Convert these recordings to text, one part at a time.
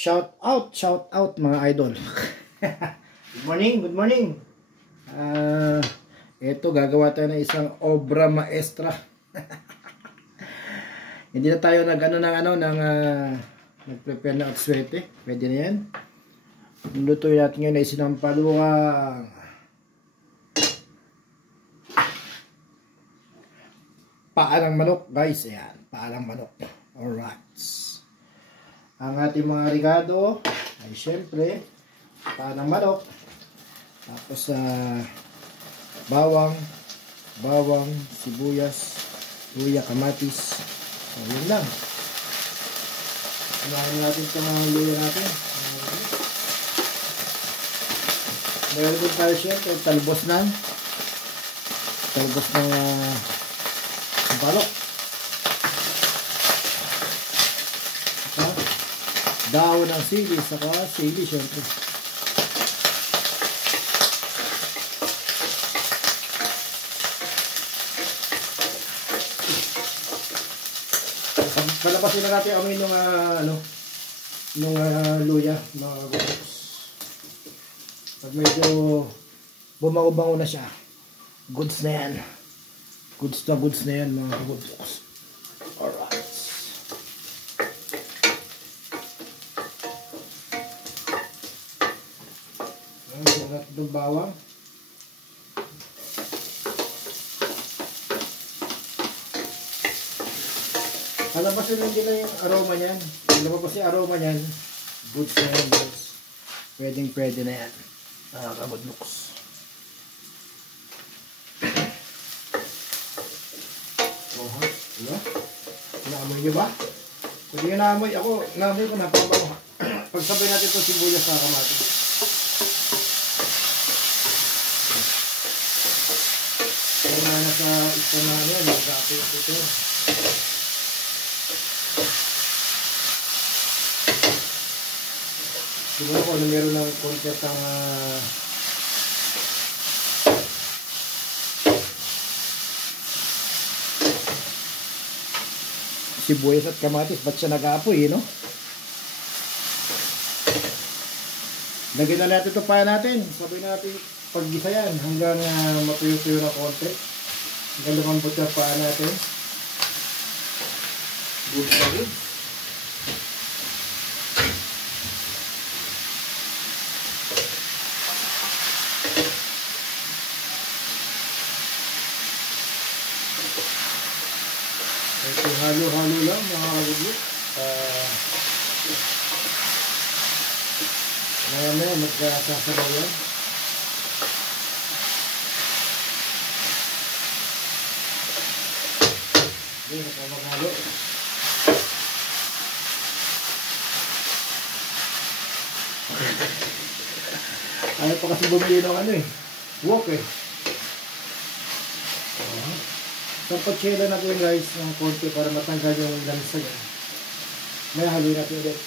Shout out mga idol. Good morning, good morning. Ito gagawa tayo ng isang obra maestra. Hindi na tayo nag-prepare na atswete. Pwede na yan. Lutuin natin ngayon ay sinampaluang paa ng manok, guys. Ayan, paa ng manok. Alright. Ang ating mga rigado ay syempre paa ng manok. Tapos bawang, sibuyas, luya, kamatis. So, yun lang. Unahin natin ito mga luya natin. Meron din tayo syempre talbos ng balok. Daon ng sili, saka sili syempre. Palabasin na natin amoy nung luya, mga gutos. Pag medyo bumango-bango na siya, goods na yan. Goods na yan, mga gutos. Alright. Sulat ng bawang. Palabasin lang nila yung aroma niyan. Lumabas yung aroma niyan, goods na yan, guys. Pwede na yan. Nakakabudloks. Oha, diba? Naamoy nyo ba? Pwede yung naamoy. Naamoy ko, napabawa. Pagsabay natin ito sibuyas sa kamatis. Kaya na nasa isa na yan, nagkapit ito. Siguro ko na meron ng content ang sibuyas at kamatis. Ba't siya nag-aapoy, no? Lagyan na natin ito pa natin. Sabay natin paggisa yan hanggang matuyo-tuyo na konti. Hanggang lumambot yung paa natin. Good na good. Ito halo-halo lang mga kabudlo. Maya magsasabaw yan. Okay, nakamaghalo. Ayaw pa kasi bumili ng wok Isang patsela na ko guys ng konti para matanggal yung lansa yan. May halo natin ulit.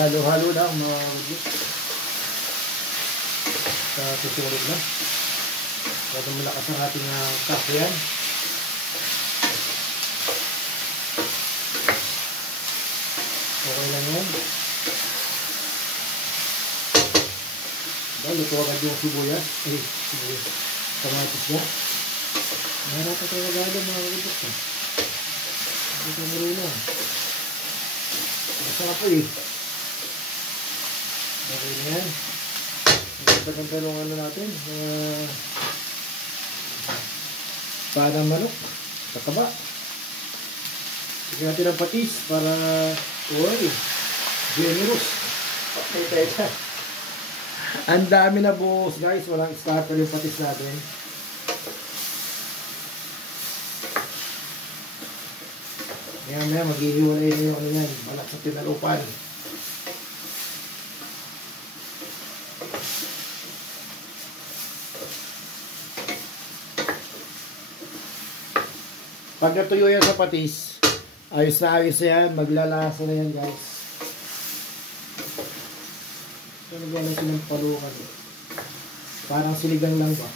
Halo-halo lang mga kabudlo. Susunod na. Bago malakas ang ating kakyan. Okay lang yan. Luto agad yung sibuyas. Sibuyas. Kamatis niya. Marata tayo agad mga kabudlo. Hindi tayo marunong. Masarap Okay na yan. Magpaganda ng natin. Para manok. Tataba. Sige natin ang patis para generous. Teka. Ang dami na buhos guys. Walang starter yung patis natin. Maya maghihiwalay na yung yan. Balak sa tinalupan. Pag natuyo yan sa patis, ayos na yan. Maglalasa na yan guys. Lagyan natin ng palukan. Parang siligang lang ba?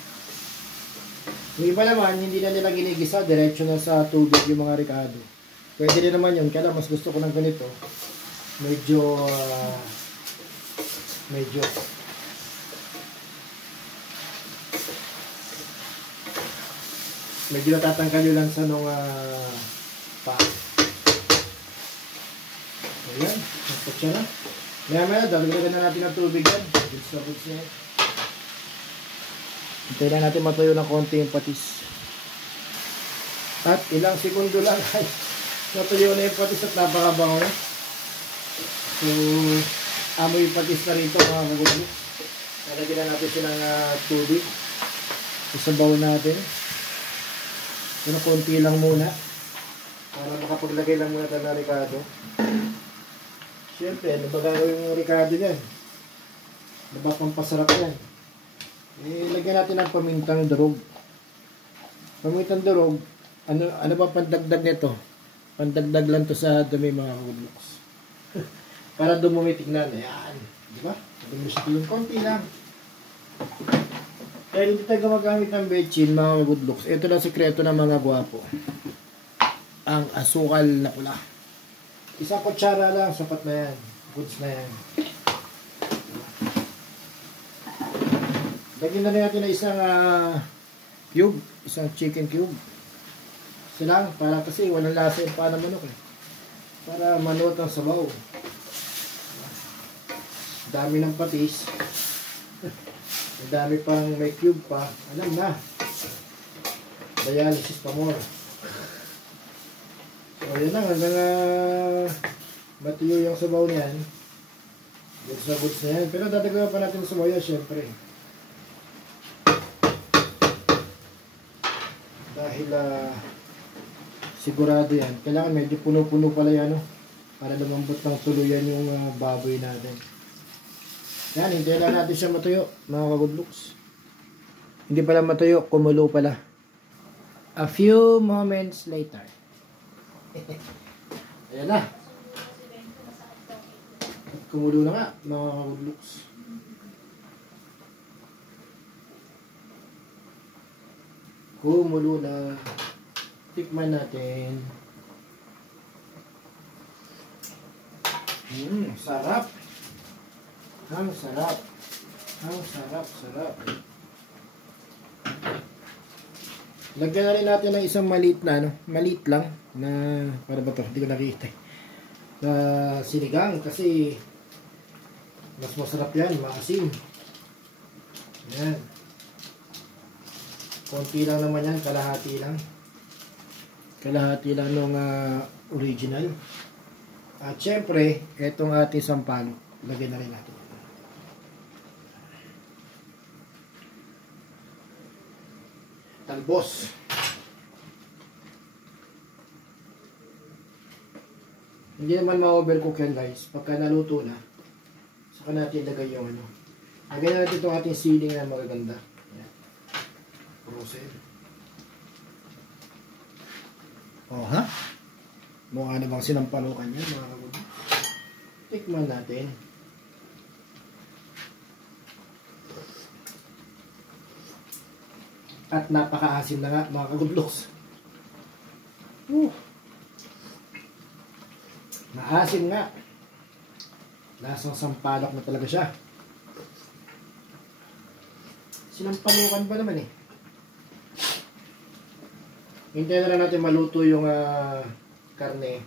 Yung iba naman, hindi na nila ginigisa, diretso na sa tubig yung mga ricado. Pwede rin naman yun, kaya mas gusto ko ng ganito. Medyo, medyo natatanggal yun lang sa nung pa. Ayan, nasot siya na. Maya dalagdagan na natin ng tubig yan. Goods na. Hintayin lang natin matuyo ng konti yung patis. At ilang segundo lang ay natuyo na yung patis at napakabango na. So, amoy patis na rito mga kagulo. Nalagyan na natin siya ng tubig. Isabaw natin. Pero konti lang muna. Para makapaglagay lang muna tayo ng ricado. Siyempre, ano ba gagawin yung ricado yan? Ano ba pampasarap yan? Lagyan natin ng pamintang durog. Pamintang durog, ano ba pandagdag nito? Pandagdag lang to sa dumi mga kudloks. Para dumumi tignan. Ayan. Di ba? Dumumi yung konti lang. Kaya hindi tayo gumagamit ng bechin mga kudloks. Ito lang sikreto ng mga gwapo. Ang asukal na pula. Isang kutsara lang, sapat na yan. Goods na yan. Lagyan na natin na isang cube, isang chicken cube. Isa lang, para kasi walang lasa yung paa ng manok eh. Para manuot ang sabaw. Dami ng patis. Ang dami pang may cube pa. Alam na. Dialysis pa more. So yun lang, hanggang matuyo yung sabaw niyan. Goods na goods na yan. Pero dadagawa pa natin sa sabaw yan, syempre. Dahil sigurado yan. Kailangan medyo puno-puno pala yan, no? Para lumambot ng tuluyan yung baboy natin. Yan, hintayin lang natin siya matuyo, mga kagudloks. Hindi pala matuyo, kumulo pala. A few moments later. Ayan na. Kumulo na nga, mga kagudloks. Kumulo na. Tikman natin. Sarap. Ang sarap. Ang sarap. Lagyan na rin natin ng isang maliit na, maliit lang, na, para ba ito? Hindi ko nakita. Na sinigang, kasi mas masarap yan, maasim. Ayan. Konti lang naman yan, kalahati lang. Kalahati lang nung original. At syempre, etong ating sampalok. Lagyan na rin natin. Talbos. Hindi naman ma-overcook yan guys. Pagka naluto na, saka natin lagay yung ano. Lagyan natin itong ating siling na magaganda. Frozen. Oh ha? Mukha na bang sinampalukan yan mga kagulo? Tikman natin. At napakaasim na nga mga kagudloks. Maasim nga. Lasang sampalok na talaga siya. Sinampalukan ba naman eh. Hintayin na lang natin maluto yung karne.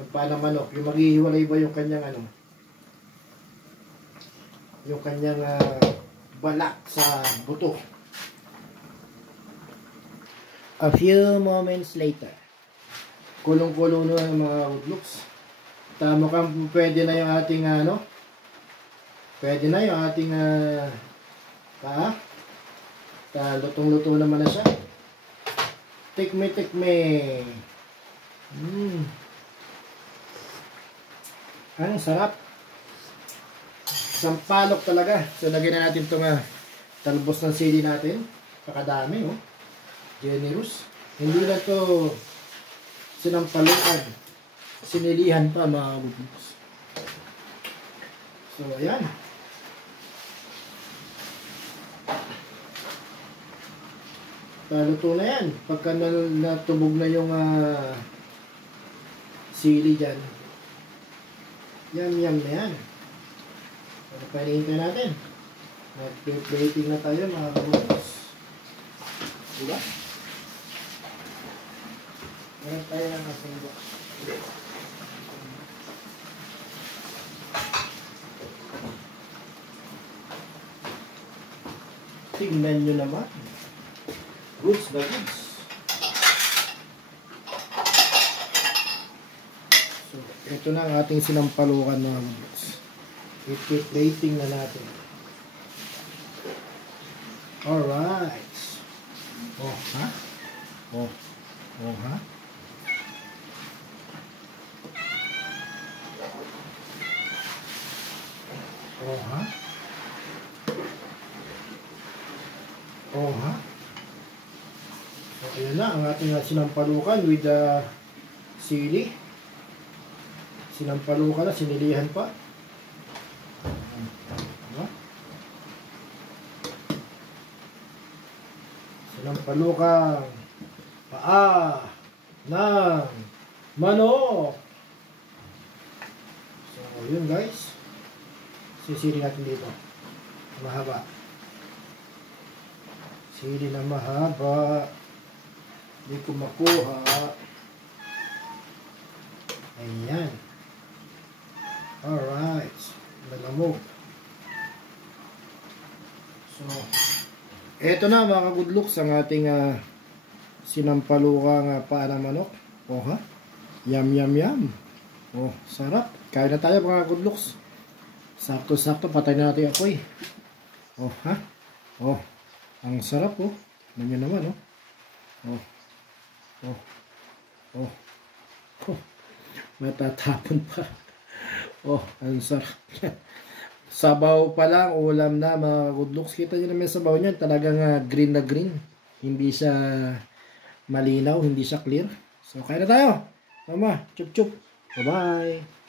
Yung paa ng manok. Yung maghihiwalay ba yung kanyang ano. Yung kanyang balak sa buto. A few moments later. Kulong-kulong na yung mga kudloks. Tama kang pwede na yung ating ano. Pwede na yung ating paa. Lutong-luto naman na siya. Tikme. Ang sarap. Sampalok talaga. So lagyan na natin itong talbos ng sili natin. Pakadami oh. Generous. Hindi na to sinampalukan. Sinilihan pa mga kudloks. So ayan. Luto na yan. Pagka natubog na yung sili dyan. Yum na yan. Ano pa hinihintay natin? Nag-plating na tayo mga kabutos. Diba? Meron tayo ng asang box. Tingnan nyo naman. Goods na goods. So, ito na ang ating sinampalukan mga goods. I-plating na natin. Alright. Oh, ha? Oh, ha? Oh, ha? Oh, ha? So, ayan na ang ating sinampalukan with the sili. Sinampalukan na, sinilihan pa. Diba? Sinampalukan paa ng manok. So, yun guys. Sisili natin dito. Mahaba. Sili na mahaba. Hindi ko makuha. Ayan. Alright. Malamog. So, eto na mga good looks ang ating sinampalukang paa ng manok. Oh ha? Yum. Oh, sarap. Kain na tayo mga good looks. Sakto-sakto, patay na natin apoy. Oh, ha? Oh, ang sarap, oh. Tignan nyo naman, oh. Oh. Matatapon pa. Oh, ang sarap. Sabaw pa lang, ulam na, mga good looks. Kita nyo naman sabaw niyan, talagang green na green. Hindi siya malinaw, hindi siya clear. So, kain na tayo. Mama, chup-chup. Bye-bye.